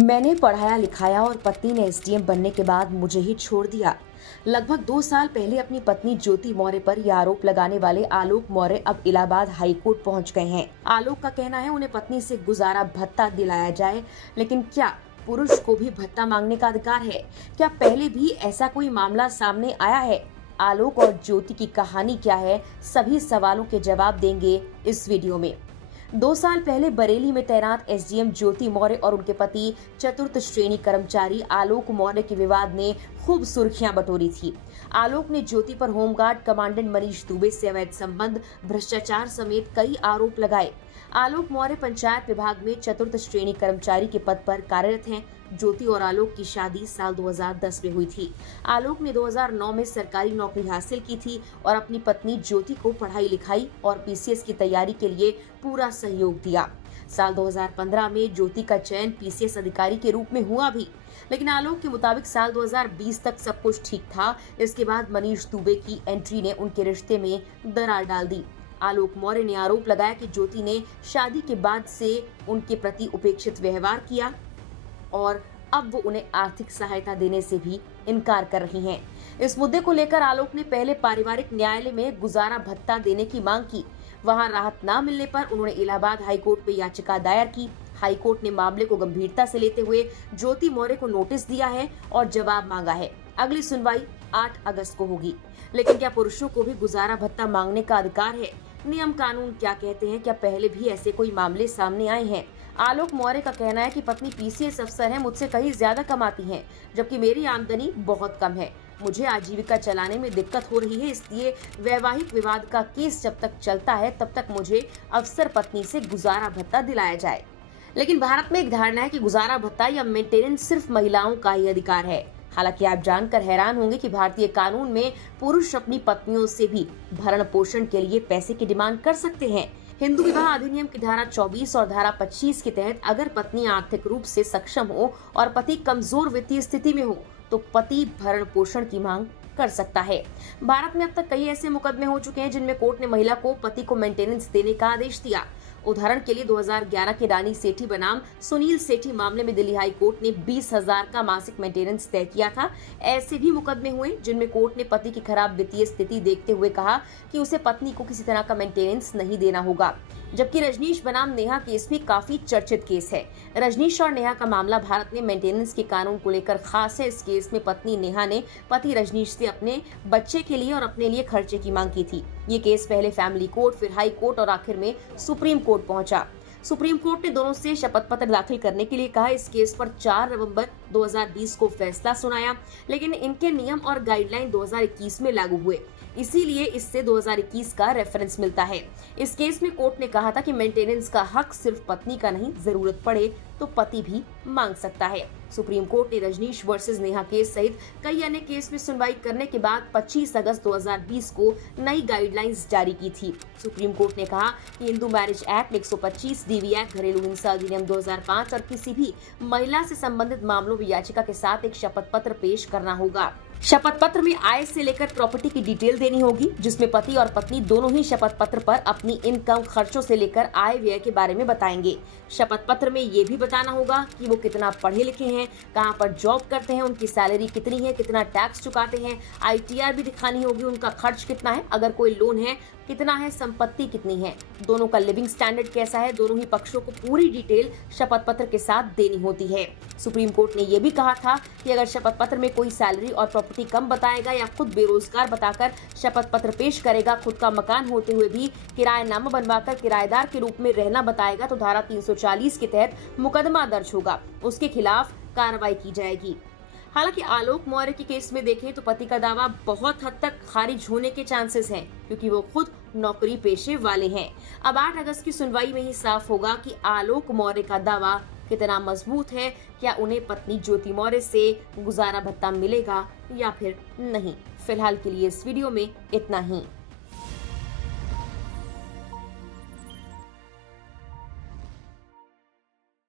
मैंने पढ़ाया लिखाया और पत्नी ने एसडीएम बनने के बाद मुझे ही छोड़ दिया। लगभग 2 साल पहले अपनी पत्नी ज्योति मौर्य पर यह आरोप लगाने वाले आलोक मौर्य अब इलाहाबाद हाई कोर्ट पहुंच गए हैं। आलोक का कहना है उन्हें पत्नी से गुजारा भत्ता दिलाया जाए, लेकिन क्या पुरुष को भी भत्ता मांगने का अधिकार है? क्या पहले भी ऐसा कोई मामला सामने आया है? आलोक और ज्योति की कहानी क्या है? सभी सवालों के जवाब देंगे इस वीडियो में। 2 साल पहले बरेली में तैनात एसडीएम ज्योति मौर्य और उनके पति चतुर्थ श्रेणी कर्मचारी आलोक मौर्य के विवाद ने खूब सुर्खियां बटोरी थी। आलोक ने ज्योति पर होमगार्ड कमांडेंट मनीष दुबे से अवैध संबंध, भ्रष्टाचार समेत कई आरोप लगाए। आलोक मौर्य पंचायत विभाग में चतुर्थ श्रेणी कर्मचारी के पद पर कार्यरत हैं। ज्योति और आलोक की शादी साल 2010 में हुई थी। आलोक ने 2009 में सरकारी नौकरी हासिल की थी और अपनी पत्नी ज्योति को पढ़ाई लिखाई और पीसीएस की तैयारी के लिए पूरा सहयोग दिया। साल 2015 में ज्योति का चयन पीसीएस अधिकारी के रूप में हुआ भी, लेकिन आलोक के मुताबिक साल 2020 तक सब कुछ ठीक था। इसके बाद मनीष दुबे की एंट्री ने उनके रिश्ते में दरार डाल दी। आलोक मौर्य ने आरोप लगाया कि ज्योति ने शादी के बाद से उनके प्रति उपेक्षित व्यवहार किया और अब वो उन्हें आर्थिक सहायता देने से भी इनकार कर रही हैं। इस मुद्दे को लेकर आलोक ने पहले पारिवारिक न्यायालय में गुजारा भत्ता देने की मांग की। वहां राहत न मिलने पर उन्होंने इलाहाबाद हाई कोर्ट में याचिका दायर की। हाई कोर्ट ने मामले को गंभीरता से लेते हुए ज्योति मौर्य को नोटिस दिया है और जवाब मांगा है। अगली सुनवाई 8 अगस्त को होगी। लेकिन क्या पुरुषों को भी गुजारा भत्ता मांगने का अधिकार है? नियम कानून क्या कहते हैं? क्या पहले भी ऐसे कोई मामले सामने आए हैं? आलोक मौर्य का कहना है कि पत्नी पीसीएस अफसर है, मुझसे कहीं ज्यादा कमाती हैं, जबकि मेरी आमदनी बहुत कम है। मुझे आजीविका चलाने में दिक्कत हो रही है, इसलिए वैवाहिक विवाद का केस जब तक चलता है तब तक मुझे अफसर पत्नी से गुजारा भत्ता दिलाया जाए। लेकिन भारत में एक धारणा है कि गुजारा भत्ता या मेंटेनेंस सिर्फ महिलाओं का ही अधिकार है। हालांकि आप जानकर हैरान होंगे कि भारतीय कानून में पुरुष अपनी पत्नियों से भी भरण पोषण के लिए पैसे की डिमांड कर सकते हैं। हिंदू विवाह अधिनियम की धारा 24 और धारा 25 के तहत अगर पत्नी आर्थिक रूप से सक्षम हो और पति कमजोर वित्तीय स्थिति में हो तो पति भरण पोषण की मांग कर सकता है। भारत में अब तक कई ऐसे मुकदमे हो चुके हैं जिनमें कोर्ट ने महिला को पति को मेंटेनेंस देने का आदेश दिया। उदाहरण के लिए 2011 के रानी सेठी बनाम सुनील सेठी मामले में दिल्ली हाई कोर्ट ने 20,000 का मासिक मेंटेनेंस तय किया था। ऐसे भी मुकदमे हुए जिनमें कोर्ट ने पति की खराब वित्तीय स्थिति देखते हुए कहा कि उसे पत्नी को किसी तरह का मेंटेनेंस नहीं देना होगा। जबकि रजनीश बनाम नेहा केस भी काफी चर्चित केस है। रजनीश और नेहा का मामला भारत में मेंटेनेंस के कानून को लेकर खास है। इस केस में पत्नी नेहा ने पति रजनीश से अपने बच्चे के लिए और अपने लिए खर्चे की मांग की थी। ये केस पहले फैमिली कोर्ट, फिर हाई कोर्ट और आखिर में सुप्रीम कोर्ट पहुंचा। सुप्रीम कोर्ट ने दोनों से शपथ पत्र दाखिल करने के लिए कहा। इस केस पर 4 नवंबर 2020 को फैसला सुनाया, लेकिन इनके नियम और गाइडलाइन 2021 में लागू हुए, इसीलिए इससे 2021 का रेफरेंस मिलता है। इस केस में कोर्ट ने कहा था कि मेंटेनेंस का हक सिर्फ पत्नी का नहीं, जरूरत पड़े तो पति भी मांग सकता है। सुप्रीम कोर्ट ने रजनीश वर्सेस नेहा केस सहित कई अन्य केस में सुनवाई करने के बाद 25 अगस्त 2020 को नई गाइडलाइंस जारी की थी। सुप्रीम कोर्ट ने कहा कि Hindu marriage act 125, DV act, घरेलू हिंसा अधिनियम 2005 और किसी भी महिला से संबंधित मामलों में याचिका के साथ एक शपथ पत्र पेश करना होगा। शपथ पत्र में आय से लेकर प्रॉपर्टी की डिटेल देनी होगी, जिसमें पति और पत्नी दोनों ही शपथ पत्र पर अपनी इनकम, खर्चों से लेकर आय व्यय के बारे में बताएंगे। शपथ पत्र में ये भी बताना होगा कि वो कितना पढ़े लिखे हैं, कहां पर जॉब करते हैं, उनकी सैलरी कितनी है, कितना टैक्स चुकाते हैं, आईटीआर भी दिखानी होगी, उनका खर्च कितना है, अगर कोई लोन है कितना है, संपत्ति कितनी है, दोनों का लिविंग स्टैंडर्ड कैसा है। दोनों ही पक्षों को पूरी डिटेल शपथ पत्र के साथ देनी होती है। सुप्रीम कोर्ट ने यह भी कहा था कि अगर शपथ पत्र में कोई सैलरी और प्रॉपर्टी कम बताएगा या खुद बेरोजगार बताकर शपथ पत्र पेश करेगा, खुद का मकान होते हुए भी किराएनामा बनवाकर किराएदार के रूप में रहना बताएगा, तो धारा 340 के तहत मुकदमा दर्ज होगा, उसके खिलाफ कार्रवाई की जाएगी। हालांकि आलोक मौर्य के केस में देखें तो पति का दावा बहुत हद तक खारिज होने के चांसेस हैं, क्योंकि वो खुद नौकरी पेशे वाले हैं। अब 8 अगस्त की सुनवाई में ही साफ होगा कि आलोक मौर्य का दावा कितना मजबूत है। क्या उन्हें पत्नी ज्योति मौर्य से गुजारा भत्ता मिलेगा या फिर नहीं। फिलहाल के लिए इस वीडियो में इतना ही।